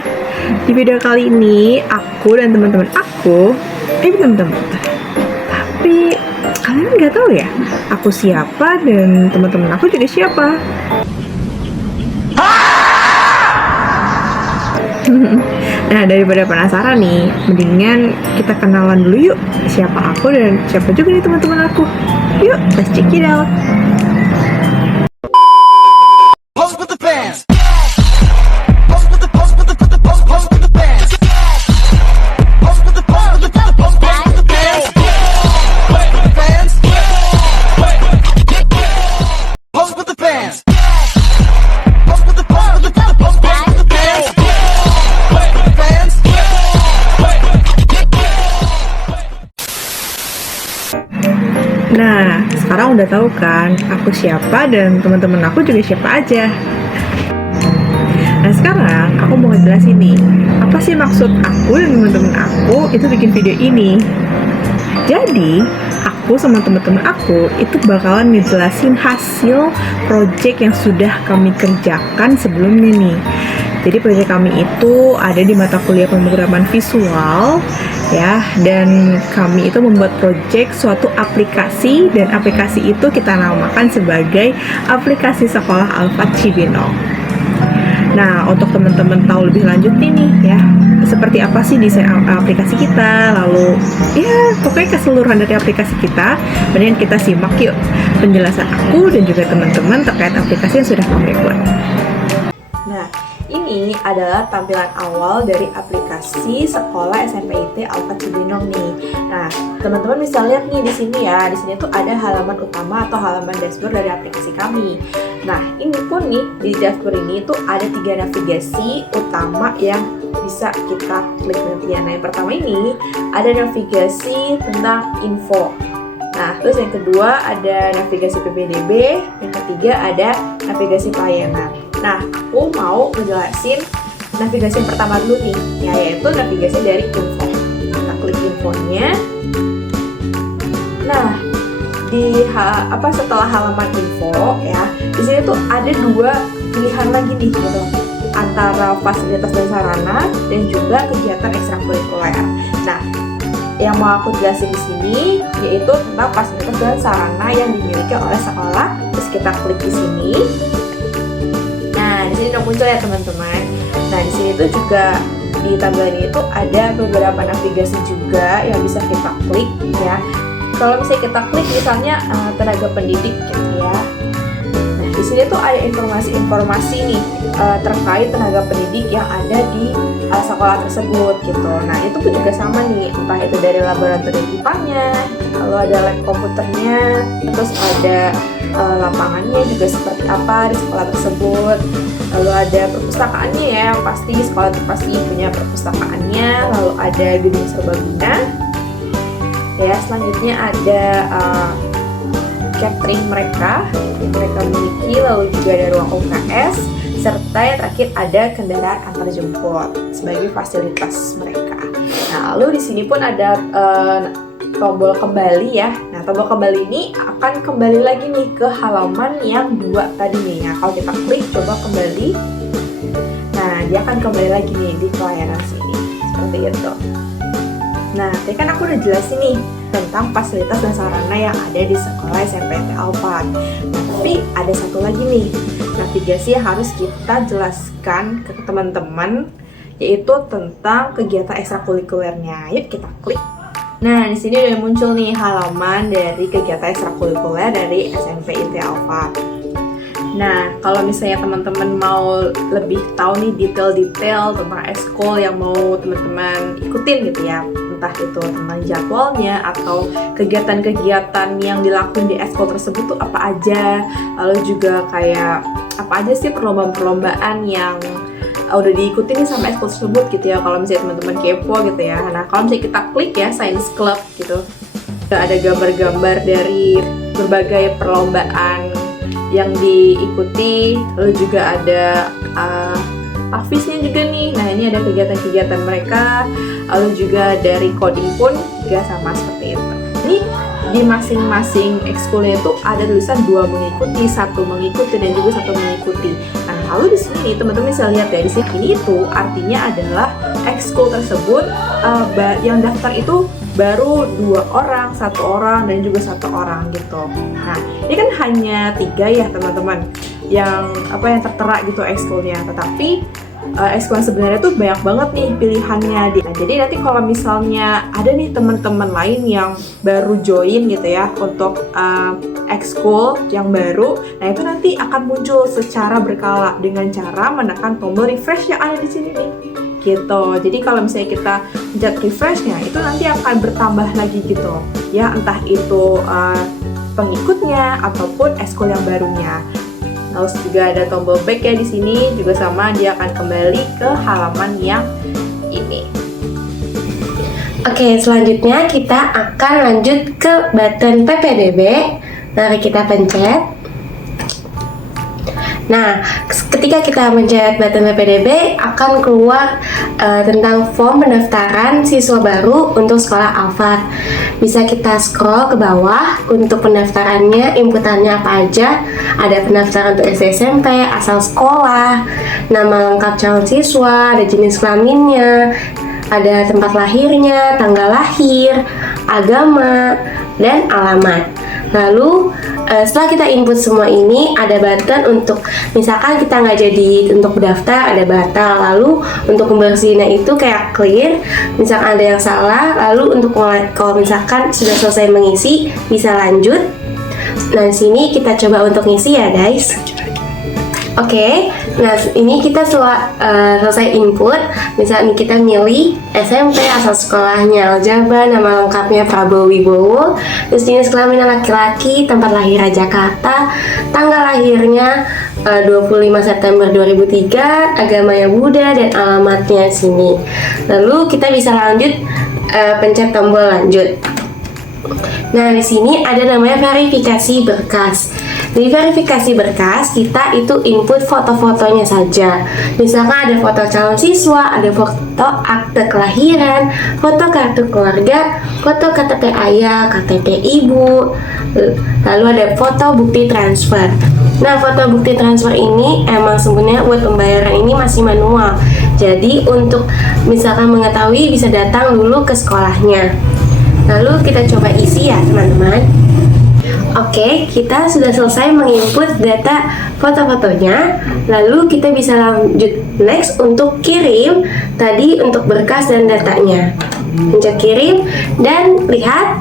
semuanya. Di video kali ini aku dan teman-teman aku teman-teman. Tapi kalian nggak tahu ya, aku siapa dan teman-teman aku juga siapa. Nah, daripada penasaran nih, mendingan kita kenalan dulu yuk. Siapa aku dan siapa juga nih teman-teman aku. Yuk, let's check it out. Nah, sekarang udah tahu kan aku siapa dan teman-teman aku juga siapa aja. Nah, sekarang aku mau ngejelasin nih, apa sih maksud aku dan teman-teman aku itu bikin video ini. Jadi, aku sama teman-teman aku itu bakalan ngejelasin hasil project yang sudah kami kerjakan sebelumnya nih. Jadi proyek kami itu ada di mata kuliah pemrograman visual ya, dan kami itu membuat proyek suatu aplikasi, dan aplikasi itu kita namakan sebagai aplikasi sekolah Alfat Cibinong. Nah, untuk teman-teman tahu lebih lanjut nih ya, seperti apa sih desain aplikasi kita, lalu ya pokoknya keseluruhan dari aplikasi kita, mendingan kita simak yuk penjelasan aku dan juga teman-teman terkait aplikasi yang sudah kami buat. Nah, ini adalah tampilan awal dari aplikasi sekolah SMPIT Alfat Cibinong nih. Nah, teman-teman bisa lihat nih di sini ya. Di sini tuh ada halaman utama atau halaman dashboard dari aplikasi kami. Nah, ini pun nih di dashboard ini tuh ada 3 navigasi utama yang bisa kita klik nanti ya. Nah, yang pertama ini ada navigasi tentang info. Nah, terus yang kedua ada navigasi PPDB, yang ketiga ada navigasi pelayanan. Nah, aku mau ngejelasin navigasi yang pertama dulu nih, yaitu navigasi dari info. Kita klik infonya. Nah, setelah halaman info ya, di sini tuh ada 2 pilihan lagi nih gitu, antara fasilitas dan sarana dan juga kegiatan ekstrakurikuler. Nah, yang mau aku jelasin di sini yaitu tentang fasilitas dan sarana yang dimiliki oleh sekolah. Terus kita klik di sini. Nah, di sini udah muncul ya teman-teman. Nah, di sini tuh juga di tampilan ini tuh ada beberapa navigasi juga yang bisa kita klik ya. Kalau misalnya kita klik misalnya tenaga pendidik gitu ya. Nah, di sini tuh ada informasi-informasi nih terkait tenaga pendidik yang ada di sekolah tersebut gitu. Nah, itu pun juga sama nih, entah itu dari laboratorium IPA-nya, lalu ada lab komputernya, terus ada lapangannya juga seperti apa di sekolah tersebut, lalu ada perpustakaannya ya, yang pasti sekolah itu pasti punya perpustakaannya, lalu ada gedung serbaguna ya. Selanjutnya ada catering mereka yang mereka miliki, lalu juga ada ruang UKS, serta yang terakhir ada kendaraan antar jemput sebagai fasilitas mereka. Nah, lalu di sini pun ada tombol kembali ya. Nah, tombol kembali ini akan kembali lagi nih ke halaman yang 2 tadi nih. Nah, kalau kita klik coba kembali, nah dia akan kembali lagi nih di pelayanan sini seperti itu. Nah, tadi kan aku udah jelasin nih tentang fasilitas dan sarana yang ada di sekolah SMPIT Alfat. Nah, tapi ada satu lagi nih navigasi yang harus kita jelaskan ke teman-teman, yaitu tentang kegiatan ekstrakurikulernya. Yuk kita klik. Nah, di sini udah muncul nih halaman dari kegiatan ekstrakurikuler dari SMPIT Alfat. Nah, kalau misalnya teman-teman mau lebih tahu nih detail-detail tentang ekskul yang mau teman-teman ikutin gitu ya, entah itu tentang jadwalnya atau kegiatan-kegiatan yang dilakuin di ekskul tersebut tuh apa aja, lalu juga kayak apa aja sih perlombaan-perlombaan yang udah diikuti nih sama ekskul tersebut gitu ya, kalau misalnya teman-teman kepo gitu ya. Nah, kalau misalnya kita klik ya Science Club gitu, ada gambar-gambar dari berbagai perlombaan yang diikuti, lalu juga ada afisnya juga nih. Nah, ini ada kegiatan-kegiatan mereka, lalu juga dari coding pun juga sama seperti itu. Ini di masing-masing ekskulnya itu ada tulisan 2 mengikuti, 1 mengikuti, dan juga 1 mengikuti. Nah, lalu di sini teman-teman bisa lihat ya, di sini itu artinya adalah ekskul tersebut yang daftar itu baru 2 orang, 1 orang, dan juga 1 orang gitu. Nah, ini kan hanya 3 ya teman-teman yang tertera gitu ekskulnya, tetapi ekskul sebenarnya tuh banyak banget nih pilihannya. Nah, jadi nanti kalau misalnya ada nih teman-teman lain yang baru join gitu ya untuk ekskul yang baru, nah itu nanti akan muncul secara berkala dengan cara menekan tombol refresh yang ada di sini nih. Gitu. Jadi kalau misalnya kita pencet refreshnya, itu nanti akan bertambah lagi gitu. Ya, entah itu pengikutnya ataupun ekskul yang barunya. Terus juga ada tombol back ya di sini, juga sama, dia akan kembali ke halaman yang ini. Oke, selanjutnya kita akan lanjut ke button PPDB. Mari kita pencet. Nah, ketika kita mencet button PPDB akan keluar tentang form pendaftaran siswa baru untuk sekolah Alfard. Bisa kita scroll ke bawah untuk pendaftarannya, inputannya apa aja. Ada pendaftaran untuk SD SMP, asal sekolah, nama lengkap calon siswa, ada jenis kelaminnya, ada tempat lahirnya, tanggal lahir, agama, dan alamat. Lalu setelah kita input semua ini, ada button untuk misalkan kita nggak jadi untuk daftar, ada batal. Lalu untuk membersihinnya itu kayak clear, misalkan ada yang salah. Lalu untuk kalau misalkan sudah selesai mengisi, bisa lanjut. Nah, sini kita coba untuk ngisi ya guys. Oke, nah ini kita selesai input. Misalnya kita milih SMP, asal sekolahnya Aljaba, nama lengkapnya Prabowo Wibowo, terus jenis kelamin laki-laki, tempat lahir Jakarta, tanggal lahirnya 25 September 2003, agamanya Buddha, dan alamatnya sini. Lalu kita bisa lanjut, pencet tombol lanjut. Nah, di sini ada namanya verifikasi berkas. Di verifikasi berkas, kita itu input foto-fotonya saja. Misalkan ada foto calon siswa, ada foto akte kelahiran, foto kartu keluarga, foto KTP ayah, KTP ibu, lalu ada foto bukti transfer. Nah, foto bukti transfer ini emang sebenarnya buat pembayaran ini masih manual. Jadi untuk misalkan mengetahui bisa datang dulu ke sekolahnya. Lalu kita coba isi ya teman-teman. Oke, kita sudah selesai menginput data foto-fotonya. Lalu kita bisa lanjut next untuk kirim. Tadi untuk berkas dan datanya. Pencet kirim dan lihat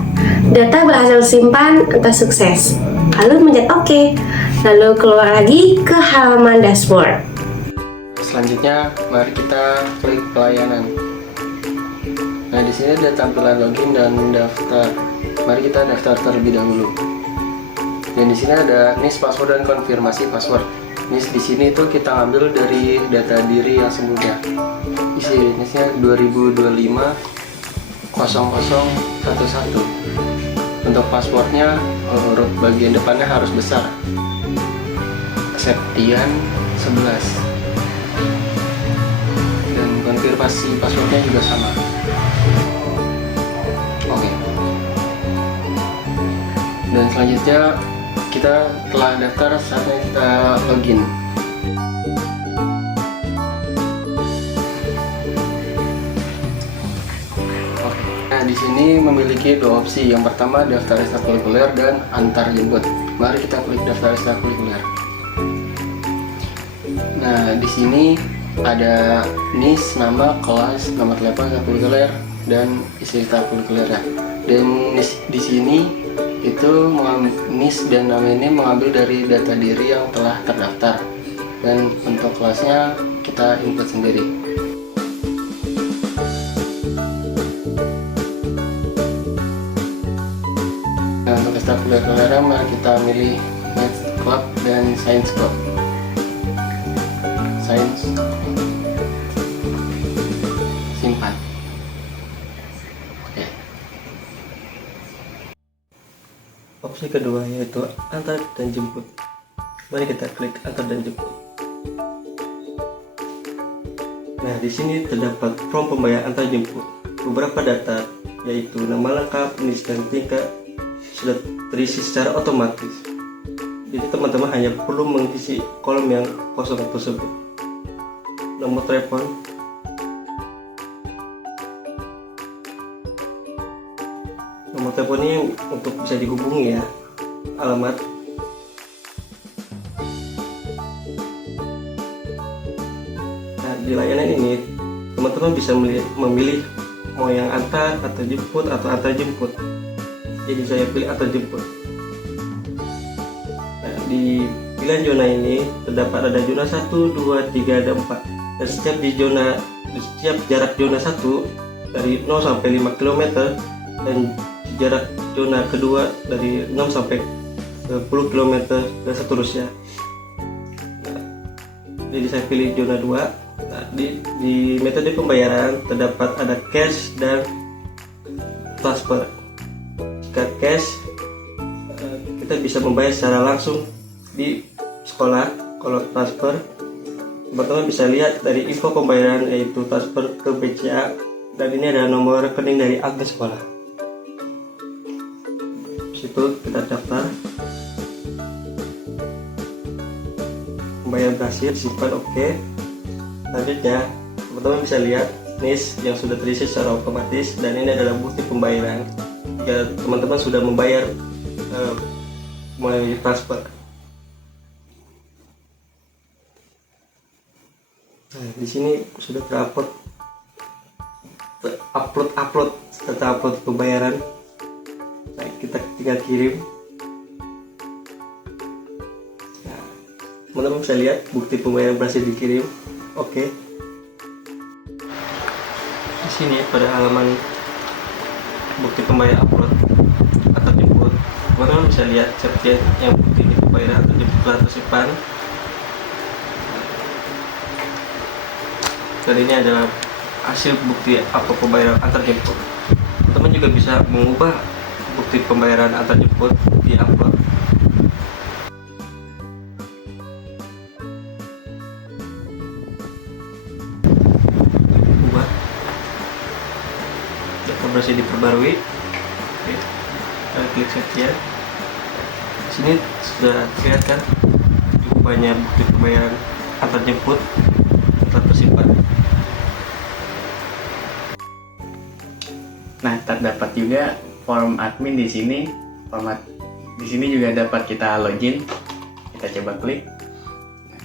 data berhasil simpan atau sukses. Lalu pencet OK. Lalu keluar lagi ke halaman dashboard. Selanjutnya, mari kita klik pelayanan. Nah, di sini ada tampilan login dan daftar. Mari kita daftar terlebih dahulu. Dan di sini ada NIS password dan konfirmasi password. NIS di sini itu kita ambil dari data diri yang sebelumnya. Isi NIS-nya 2025 0011. Untuk passwordnya huruf bagian depannya harus besar. Septian 11. Dan konfirmasi passwordnya juga sama. Oke. Dan selanjutnya kita telah daftar, saatnya kita login. Oke. Nah, di sini memiliki 2 opsi. Yang pertama daftar ekstrakurikuler dan antar jemput. Mari kita klik daftar ekstrakurikuler. Nah, di sini ada NIS, nama, kelas, nomor telepon ekstrakurikuler, dan isi ekstrakurikuler. Dan di sini itu NIS dan nama ini mengambil dari data diri yang telah terdaftar, dan untuk kelasnya kita input sendiri. Nah, untuk ekstrakurikuler mari kita milih Math Club dan Science Club. Science, simpan. Opsi kedua yaitu antar dan jemput. Mari kita klik antar dan jemput. Nah, di sini terdapat form pembayaran antar jemput. Beberapa data yaitu nama lengkap, NIS dan tingkat sudah terisi secara otomatis. Jadi teman-teman hanya perlu mengisi kolom yang kosong tersebut. Nomor telepon, nomor telepon ini untuk bisa dihubungi ya, alamat. Nah, di layanan ini teman-teman bisa memilih mau yang antar atau jemput atau antar jemput. Jadi saya pilih antar jemput. Nah, di pilihan zona ini terdapat ada zona 1, 2, 3, dan 4. Dan setiap jarak zona 1 dari 0 sampai 5 km dan jarak zona kedua dari 6 sampai 10 km dan seterusnya. Nah, jadi saya pilih zona 2. Nah, di metode pembayaran terdapat ada cash dan transfer. Jika cash, kita bisa membayar secara langsung di sekolah. Kalau transfer, teman-teman bisa lihat dari info pembayaran, yaitu transfer ke BCA, dan ini ada nomor rekening dari admin sekolah. Situ kita daftar, pembayaran berhasil, simpan oke. Selanjutnya teman-teman bisa lihat NIS yang sudah terisi secara otomatis, dan ini adalah bukti pembayaran jika teman-teman sudah membayar melalui transfer. Nah, di sini sudah terupload pembayaran. Nah, kita tinggal kirim. Nah, teman-teman bisa lihat bukti pembayaran berhasil dikirim. Oke. Di sini pada halaman bukti pembayaran upload atau jemput, teman-teman bisa lihat seperti yang bukti pembayaran atau jemput telah tersimpan. Dan ini adalah hasil bukti atau pembayaran antar jemput. Teman juga bisa mengubah bukti pembayaran antar jemput di upload. Ubah. Data berhasil diperbarui. Oke. Kita klik sekian. Di sini sudah terlihat kan cukup banyak bukti pembayaran antar jemput telah tersimpan. Nah, terdapat juga form admin di sini. Format di sini juga dapat kita login. Kita coba klik.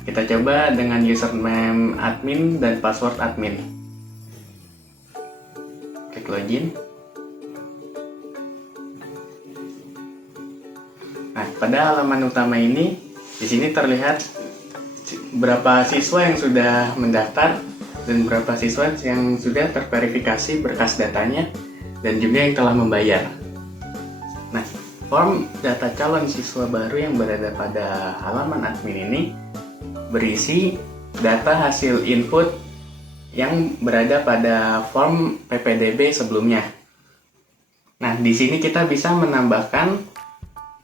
Kita coba dengan username admin dan password admin. Klik login. Nah, pada halaman utama ini, di sini terlihat berapa siswa yang sudah mendaftar dan berapa siswa yang sudah terverifikasi berkas datanya, dan juga yang telah membayar. Nah, form data calon siswa baru yang berada pada halaman admin ini berisi data hasil input yang berada pada form PPDB sebelumnya. Nah, di sini kita bisa menambahkan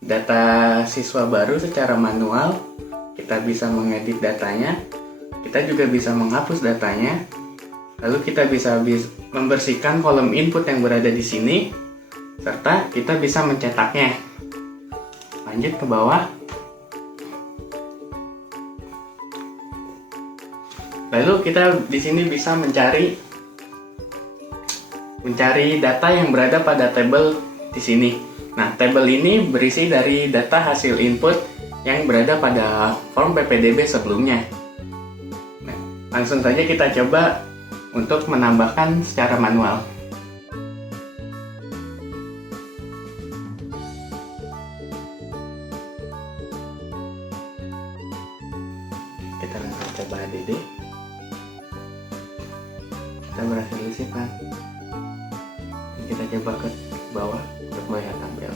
data siswa baru secara manual. Kita bisa mengedit datanya. Kita juga bisa menghapus datanya. Lalu kita bisa membersihkan kolom input yang berada di sini, serta kita bisa mencetaknya. Lanjut ke bawah. Lalu kita di sini bisa mencari data yang berada pada tabel di sini. Nah, tabel ini berisi dari data hasil input yang berada pada form PPDB sebelumnya. Nah, langsung saja kita coba untuk menambahkan secara manual. Kita langsung coba ADD. Kita berhasil disimpan. Kita coba ke bawah untuk melihat tabel.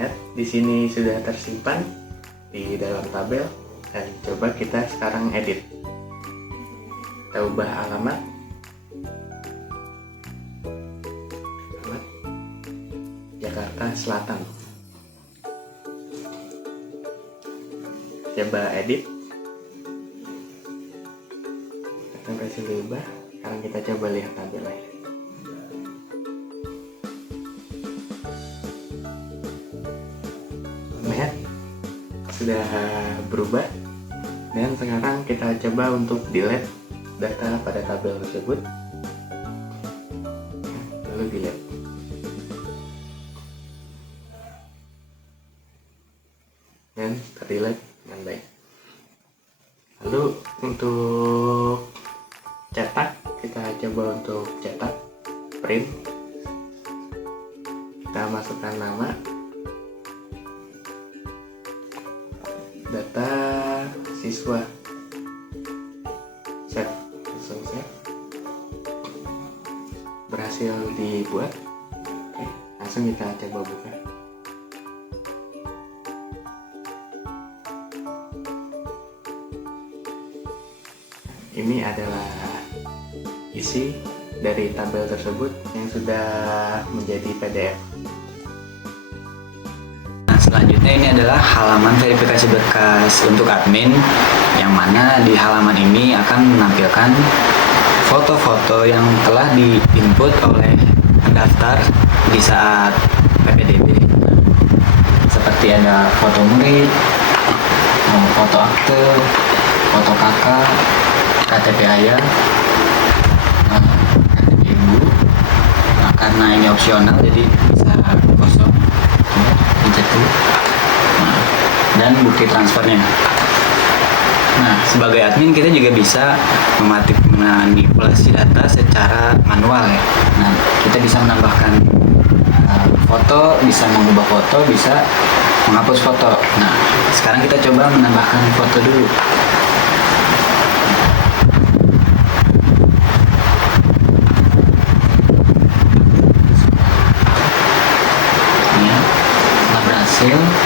Lihat, di sini sudah tersimpan di dalam tabel. Dan coba kita sekarang edit. Kita ubah alamat. Jakarta Selatan. Coba edit. Kita berhasil diubah. Sekarang kita coba lihat tabelnya. Lihat, sudah berubah, dan sekarang kita coba untuk delete data pada tabel tersebut, lalu delete. Dan terdelete dengan baik. Lalu untuk cetak, kita coba untuk cetak print. Kita masukkan nama, data siswa, save, langsung save. Berhasil dibuat. Oke, langsung kita coba buka. Ini adalah isi dari tabel tersebut yang sudah menjadi PDF. Nah, selanjutnya ini adalah halaman verifikasi berkas untuk admin, yang mana di halaman ini akan menampilkan foto-foto yang telah di-input oleh pendaftar di saat PPDB. Seperti ada foto murid, foto akte, foto kakak, KTP ayah, KTP ibu. Nah, karena ini opsional jadi bisa kosong, pencet dulu. Nah, dan bukti transfernya. Nah, sebagai admin kita juga bisa memanipulasi data secara manual ya. Nah, kita bisa menambahkan foto, bisa mengubah foto, bisa menghapus foto. Nah, sekarang kita coba menambahkan foto dulu.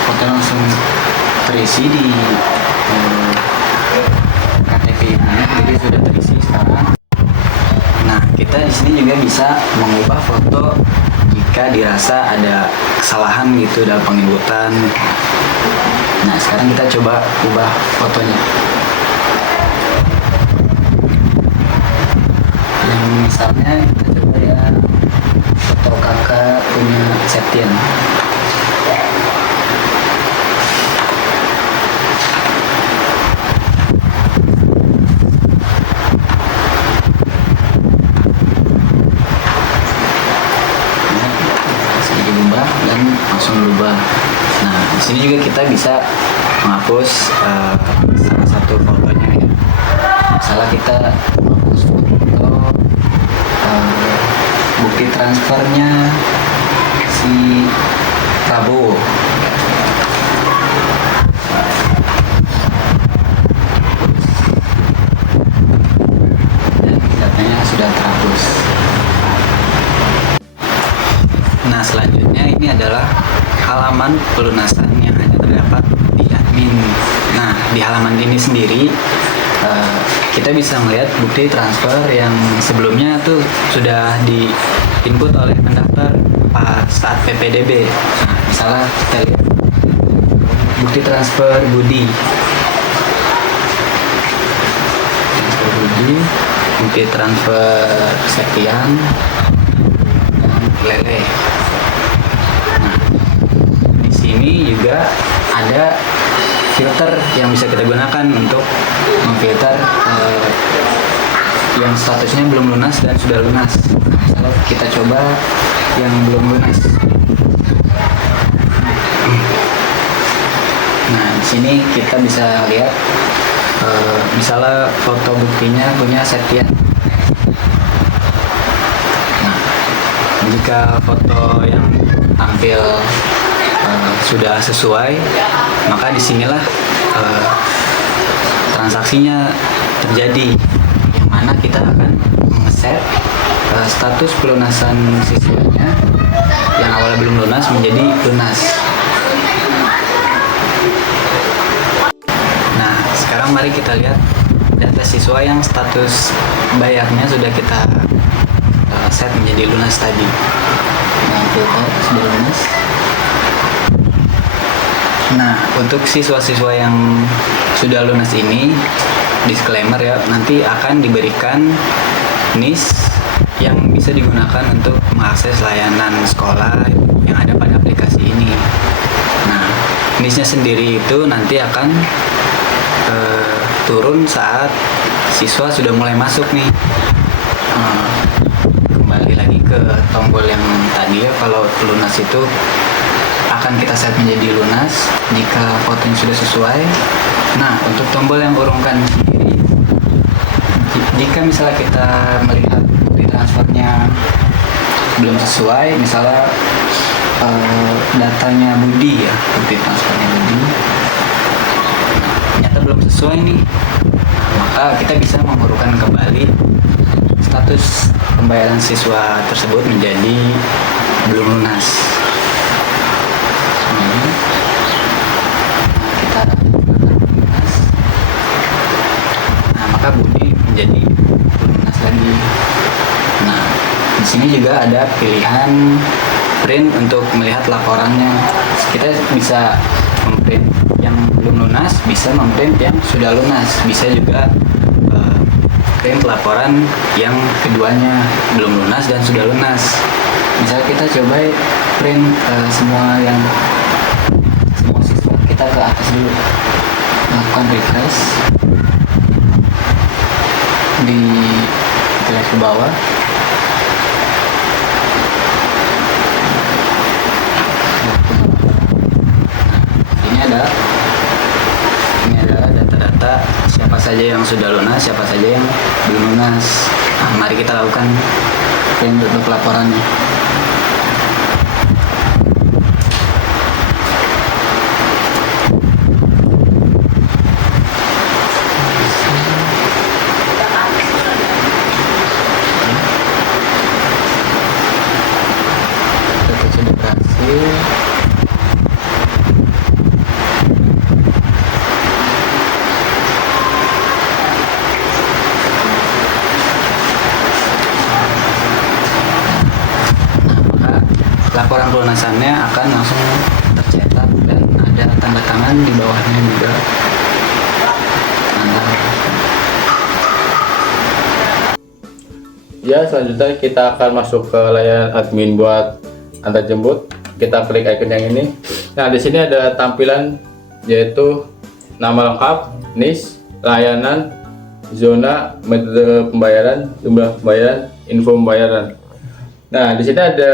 Foto langsung terisi di KTP ini, jadi sudah terisi sekarang. Nah, kita di sini juga bisa mengubah foto jika dirasa ada kesalahan gitu dalam penginputan. Nah, sekarang kita coba ubah fotonya. Yang misalnya kita coba ya foto kakak punya Septian. Dan langsung berubah. Nah, di sini juga kita bisa menghapus salah satu fotonya ya. Misalnya kita menghapus foto bukti transfernya si Prabowo. Dan datanya sudah terhapus. Nah, selanjutnya ini adalah halaman pelunasan yang hanya terdapat di admin. Nah, di halaman ini sendiri kita bisa melihat bukti transfer yang sebelumnya tuh sudah di-input oleh pendaftar pas saat PPDB. Nah, misalnya kita lihat bukti transfer Budi, bukti transfer Septian, dan Lele. Nah, di sini juga ada filter yang bisa kita gunakan untuk memfilter yang statusnya belum lunas dan sudah lunas. Nah, misalnya kita coba yang belum lunas. Nah, di sini kita bisa lihat misalnya foto buktinya punya Septian. Nah, jika foto yang tampil sudah sesuai, maka disinilah transaksinya terjadi, yang mana kita akan nge-set status pelunasan siswanya yang awalnya belum lunas menjadi lunas. Nah, sekarang mari kita lihat data siswa yang status bayarnya sudah kita set menjadi lunas tadi. Nah, filter sudah lunas. Nah, untuk siswa-siswa yang sudah lunas ini, disclaimer ya, nanti akan diberikan NIS yang bisa digunakan untuk mengakses layanan sekolah yang ada pada aplikasi ini. Nah, NIS-nya sendiri itu nanti akan turun saat siswa sudah mulai masuk nih. Kembali lagi ke tombol yang tadi ya, kalau lunas itu akan kita set menjadi lunas jika fotonya sudah sesuai. Nah, untuk tombol yang urungkan sendiri, jika misalnya kita melihat bukti transfernya belum sesuai, misalnya datanya Budi ya, bukti transfernya Budi ternyata belum sesuai nih, maka kita bisa mengurungkan kembali status pembayaran siswa tersebut menjadi belum lunas. Kita lunas, nah maka Budi menjadi lunas lagi. Nah, di sini juga ada pilihan print untuk melihat laporannya. Kita bisa memprint yang belum lunas, bisa memprint yang sudah lunas, bisa juga print laporan yang keduanya belum lunas dan sudah lunas. Misalnya kita coba print semua siswa kita ke atas dulu, lakukan refresh, di klik ke bawah. Ini adalah data-data siapa saja yang sudah lunas, siapa saja yang belum lunas. Nah, mari kita lakukan print untuk laporannya. Kita sudah berhasil. Laporan pelunasannya akan langsung tercetak dan ada tanda tangan di bawahnya juga. Ya, selanjutnya kita akan masuk ke layanan admin buat antar jemput. Kita klik icon yang ini. Nah, di sini ada tampilan yaitu nama lengkap, NIS, layanan, zona, metode pembayaran, jumlah pembayaran, info pembayaran. Nah, di sini ada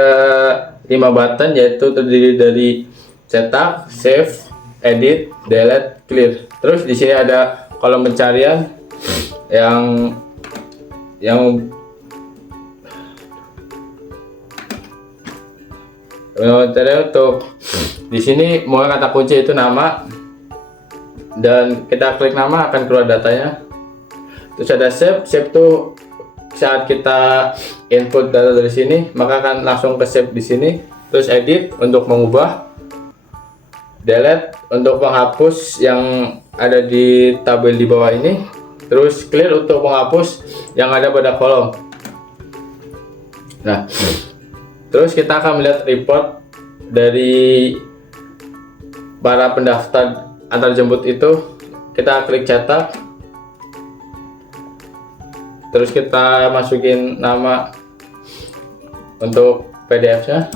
5 button yaitu terdiri dari cetak, save, edit, delete, clear. Terus di sini ada kolom pencarian yang untuk di sini mulai kata kunci itu nama, dan kita klik nama akan keluar datanya. Terus ada save tuh saat kita input data dari sini maka akan langsung ke save di sini. Terus edit untuk mengubah, delete untuk menghapus yang ada di tabel di bawah ini, terus clear untuk menghapus yang ada pada kolom. Nah, terus kita akan melihat report dari para pendaftar antar jemput itu. Kita klik cetak, terus kita masukin nama untuk PDF-nya.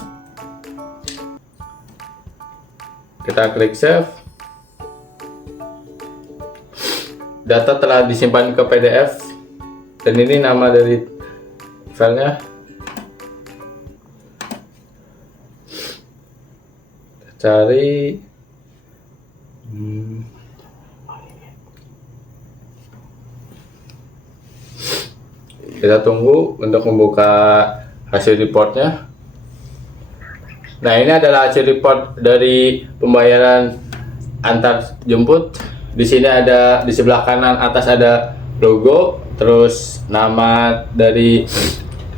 Kita klik save. Data telah disimpan ke PDF dan ini nama dari filenya. Cari kita tunggu untuk membuka hasil reportnya. Nah, ini adalah hasil report dari pembayaran antar jemput. Di sini ada, di sebelah kanan atas ada logo, terus nama dari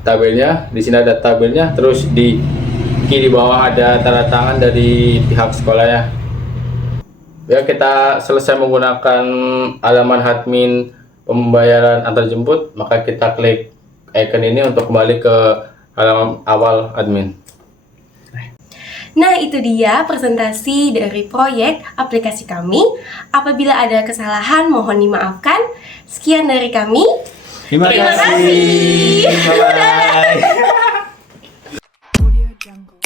tabelnya. Di sini ada tabelnya, terus di kiri bawah ada tanda tangan dari pihak sekolahnya. Ya, kita selesai menggunakan halaman admin pembayaran antar jemput, maka kita klik icon ini untuk kembali ke halaman awal admin. Nah, itu dia presentasi dari proyek aplikasi kami. Apabila ada kesalahan, mohon dimaafkan. Sekian dari kami. Terima kasih. Bye-bye. Bye-bye. Audio Jungle.